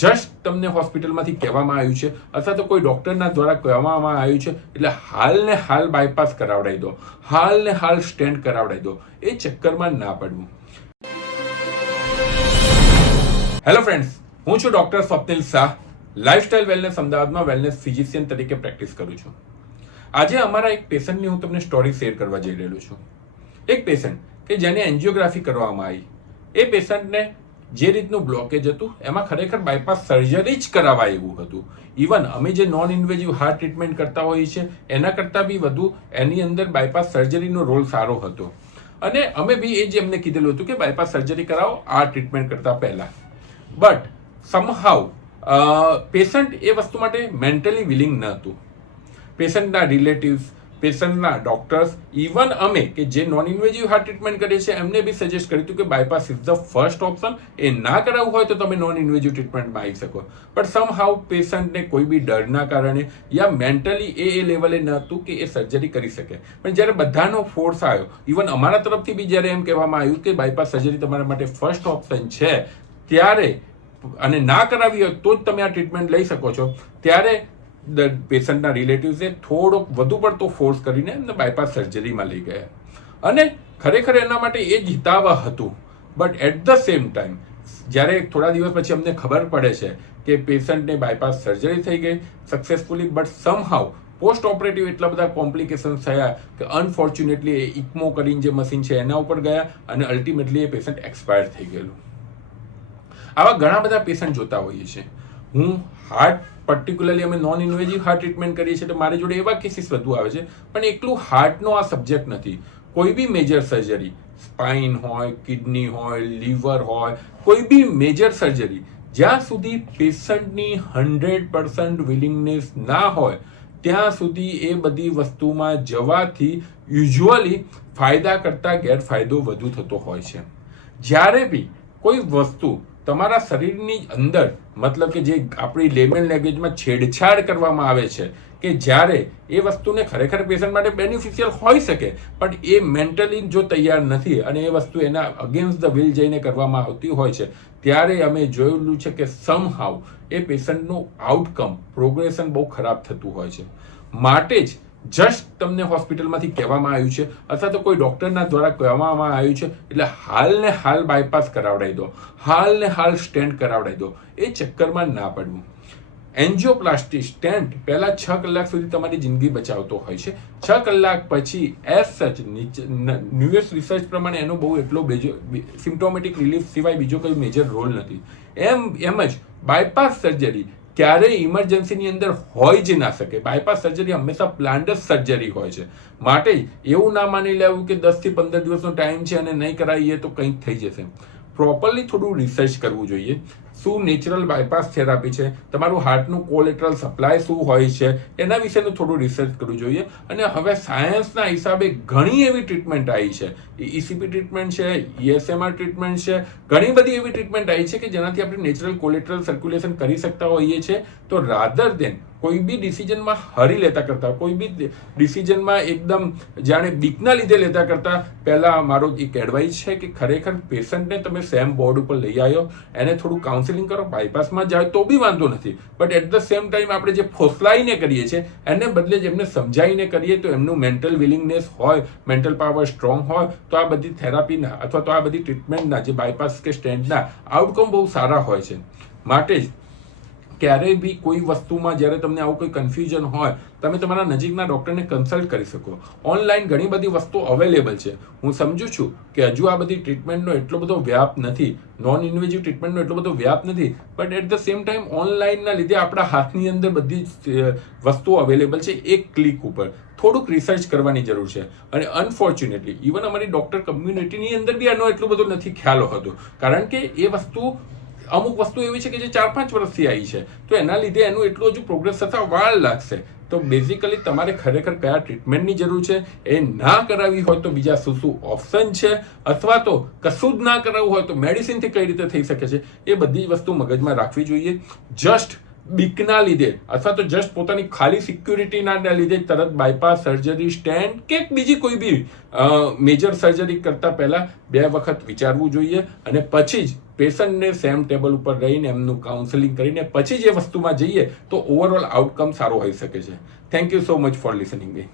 Just તમને હોસ્પિટલમાંથી કહેવામાં આવ્યું છે અથવા તો કોઈ ડૉક્ટરના દ્વારા કહેવામાં આવ્યું છે એટલે હાલ ને હાલ બાયપાસ કરાવડાવી દો, હાલ ને હાલ સ્ટેન્ટ કરાવડાવી દો, એ ચક્કરમાં ના પડવું. હેલો ફ્રેન્ડ્સ, હું છું doctor Swapnil Shah. Lifestyle wellness અમદાવાદમાં વેલનેસ ફિઝિશિયન તરીકે પ્રેક્ટિસ કરું છું. આજે અમારા એક પેશન્ટની હું તમને સ્ટોરી શેર કરવા જઈ રહ્યો છું. એક પેશન્ટ કે જેને એન્જિયોગ્રાફી કરવામાં આવી, એ પેશન્ટને જે રીતનું બ્લોકેજ હતું એમાં ખરેખર બાયપાસ સર્જરી જ કરાવવા એવું હતું. ઇવન અમે જે નોન ઇન્વેઝિવ હાર્ટ ટ્રીટમેન્ટ કરતા હોઈએ છીએ એના કરતાં બી વધુ એની અંદર બાયપાસ સર્જરીનો રોલ સારો હતો. અને અમે બી એ જ એમને કીધેલું હતું કે બાયપાસ સર્જરી કરાવો આ ટ્રીટમેન્ટ કરતા પહેલા. બટ સમહાઉ પેશન્ટ એ વસ્તુ માટે મેન્ટલી વિલિંગ ન હતું. પેશન્ટના રિલેટિવ્સ, પેશન્ટના ડોક્ટર્સ, ઇવન અમે કે જે નોન ઇન્વેઝિવ હાર્ટ ટ્રીટમેન્ટ કરીએ છીએ એમને બી સજેસ્ટ કર્યું હતું કે bypass is the first option. એ ના કરાવવું હોય તો તમે નોન ઇન્વેઝિવ ટ્રીટમેન્ટમાં આવી શકો. બટ સમહાઉ પેશન્ટને કોઈ બી ડરના કારણે યા મેન્ટલી એ લેવલે ન હતું કે એ સર્જરી કરી શકે. પણ જ્યારે બધાનો ફોર્સ આવ્યો, ઇવન અમારા તરફથી બી જ્યારે એમ કહેવામાં આવ્યું કે બાયપાસ સર્જરી તમારા માટે ફર્સ્ટ ઓપ્શન છે, ત્યારે અને ના કરાવી હોય તો જ તમે આ ટ્રીટમેન્ટ લઈ શકો છો, ત્યારે પેશન્ટના રિલેટિવ્સે થોડોક વધુ પડતો ફોર્સ કરીને એમને બાયપાસ સર્જરીમાં લઈ ગયા. અને ખરેખર એના માટે એ જ હિતાવહ હતું. But at the same time જ્યારે થોડા દિવસ પછી અમને ખબર પડે છે કે પેશન્ટને બાયપાસ સર્જરી થઈ ગઈ સક્સેસફુલી, બટ સમહાઉ પોસ્ટ ઓપરેટિવ એટલા બધા કોમ્પ્લિકેશન્સ થયા કે અનફોર્ચ્યુનેટલી એ ઇકમો કરીને જે મશીન છે એના ઉપર ગયા અને અલ્ટિમેટલી એ પેશન્ટ એક્સપાયર થઈ ગયેલું. આવા ઘણા બધા પેશન્ટ જોતા હોઈએ છીએ. હું હાર્ટ પર્ટિક્યુલરલી અમે નોન ઇન્વેઝિવ હાર્ટ ટ્રીટમેન્ટ કરીએ છીએ તો મારી જોડે એવા કેસીસ વધુ આવે છે. પણ એકલું હાર્ટનો આ સબ્જેક્ટ નથી. કોઈ બી મેજર સર્જરી, સ્પાઇન હોય, કિડની હોય, લીવર હોય, કોઈ બી મેજર સર્જરી, જ્યાં સુધી પેશન્ટની 100% વિલિંગનેસ ના હોય ત્યાં સુધી એ બધી વસ્તુમાં જવાથી યુઝ્યુઅલી ફાયદા કરતાં ગેરફાયદો વધુ થતો હોય છે. જ્યારે બી કોઈ વસ્તુ તમારા શરીરની અંદર, મતલબ કે જે આપણી લેમેન લેંગ્વેજમાં છેડછાડ કરવામાં આવે છે, કે જ્યારે એ વસ્તુને ખરેખર પેશન્ટ માટે બેનિફિશિયલ હોઈ શકે પણ એ મેન્ટલી જો તૈયાર નથી અને એ વસ્તુ એના અગેન્સ્ટ ધ વિલ જઈને કરવામાં આવતી હોય છે, ત્યારે અમે જોયેલું છે કે સમહાઉ એ પેશન્ટનું આઉટકમ, પ્રોગ્રેશન બહુ ખરાબ થતું હોય છે. માટે જ જસ્ટ તમને હોસ્પિટલમાંથી કહેવામાં આવ્યું છે અથવા તો કોઈ ડૉક્ટરના દ્વારા કહેવામાં આવ્યું છે એટલે હાલ ને હાલ બાયપાસ કરાવડાવી દો, હાલ ને હાલ સ્ટેન્ટ કરાવડાવી દો, એ ચક્કરમાં ના પડવું. એન્જિયોપ્લાસ્ટી સ્ટેન્ટ પહેલા 6 કલાક સુધી તમારી જિંદગી બચાવતો હોય છે. 6 કલાક પછી એઝ સચ ન્યુએસ્ટ રિસર્ચ પ્રમાણે એનો બહુ એટલો સિમ્પ્ટોમેટિક રિલીફ સિવાય બીજો કોઈ મેજર રોલ નથી. એમ જ બાયપાસ સર્જરી ક્યારેય ઇમરજન્સીની અંદર હોય જ ના શકે. બાયપાસ સર્જરી હંમેશા પ્લાન્ડ સર્જરી હોય છે. માટે એવું ના માની લેવું કે 10 થી 15 દિવસનો ટાઈમ છે અને નહીં કરાવીએ તો કંઈક થઈ જશે. પ્રોપરલી થોડું રિસર્ચ કરવું જોઈએ. શું નેચરલ બાયપાસ થેરાપી છે, તમારું હાર્ટનું કોલેટરલ સપ્લાય શું હોય છે, એના વિશેનું થોડું રિસર્ચ કરવું જોઈએ. અને હવે સાયન્સના હિસાબે ઘણી એવી ટ્રીટમેન્ટ આવી છે. ECP ટ્રીટમેન્ટ છે, ESMR ટ્રીટમેન્ટ છે, ઘણી બધી એવી ટ્રીટમેન્ટ આવી છે કે જેનાથી આપણે નેચરલ કોલેટરલ સર્ક્યુલેશન કરી શકતા હોઈએ છીએ. તો રાધર દેન કોઈ બી ડિસિઝનમાં હરી લેતા કરતા, કોઈ બી ડિસિઝનમાં એકદમ જાણે બીકના લીધે લેતા કરતા પહેલા મારો એક એડવાઇસ છે કે ખરેખર પેશન્ટને તમે સેમ બોર્ડ ઉપર લઈ આવ્યો, એને થોડું કાઉન્સેલિંગ કરો. બાયપાસમાં જાય તો બી વાંધો નથી, but at the same time આપણે જે ફોસલાઈને કરીએ છીએ એને બદલે જ એમને સમજાવીને કરીએ તો એમનું મેન્ટલ વિલિંગનેસ હોય, મેન્ટલ પાવર સ્ટ્રોંગ હોય તો આ બધી થેરાપીના અથવા તો આ બધી ટ્રીટમેન્ટના જે બાયપાસ કે સ્ટેન્ટના આઉટકમ બહુ સારા હોય છે. માટે જ ક્યારેય બી કોઈ વસ્તુમાં જ્યારે તમને આવું કોઈ કન્ફ્યુઝન હોય તમે તમારા નજીકના ડૉક્ટરને કન્સલ્ટ કરી શકો. ઓનલાઈન ઘણી બધી વસ્તુઓ અવેલેબલ છે. હું સમજુ છું કે હજુ આ બધી ટ્રીટમેન્ટનો એટલો બધો વ્યાપ નથી, નોન ઇન્વેઝિવ ટ્રીટમેન્ટનો એટલો બધો વ્યાપ નથી, but at the same time ઓનલાઈનના લીધે આપણા હાથની અંદર બધી વસ્તુઓ અવેલેબલ છે. એક ક્લિક ઉપર થોડુંક રિસર્ચ કરવાની જરૂર છે. અને અનફોર્ચ્યુનેટલી ઇવન અમારી ડૉક્ટર કમ્યુનિટીની અંદર બી આનો એટલો બધો નથી ખ્યાલ હતો, કારણ કે એ વસ્તુ અમુક વસ્તુ એવી છે કે જે 4-5 વર્ષથી આવી છે, તો એના લીધે એનું એટલું હજુ પ્રોગ્રેસ થતા વાર લાગશે. તો બેઝિકલી તમારે ખરેખર કયા ટ્રીટમેન્ટની જરૂર છે, એ ના કરાવી હોય તો બીજા શું ઓપ્શન છે, અથવા તો કશું જ ના કરાવવું હોય તો મેડિસિનથી કઈ રીતે થઈ શકે છે, એ બધી જ વસ્તુ મગજમાં રાખવી જોઈએ. જસ્ટ બીકના લીધે અથવા તો જસ્ટ પોતાની ખાલી સિક્યુરિટીના લીધે તરત બાયપાસ સર્જરી, સ્ટેન્ટ કે બીજી કોઈ બી મેજર સર્જરી કરતા પહેલા 2 વખત વિચારવું જોઈએ અને પછી જ પેશન્ટને સેમ ટેબલ ઉપર રહીને એમનું કાઉન્સેલિંગ કરીને પછી જ એ વસ્તુમાં જઈએ તો ઓવરઓલ આઉટકમ સારો હોઈ શકે છે. Thank you so much for listening me.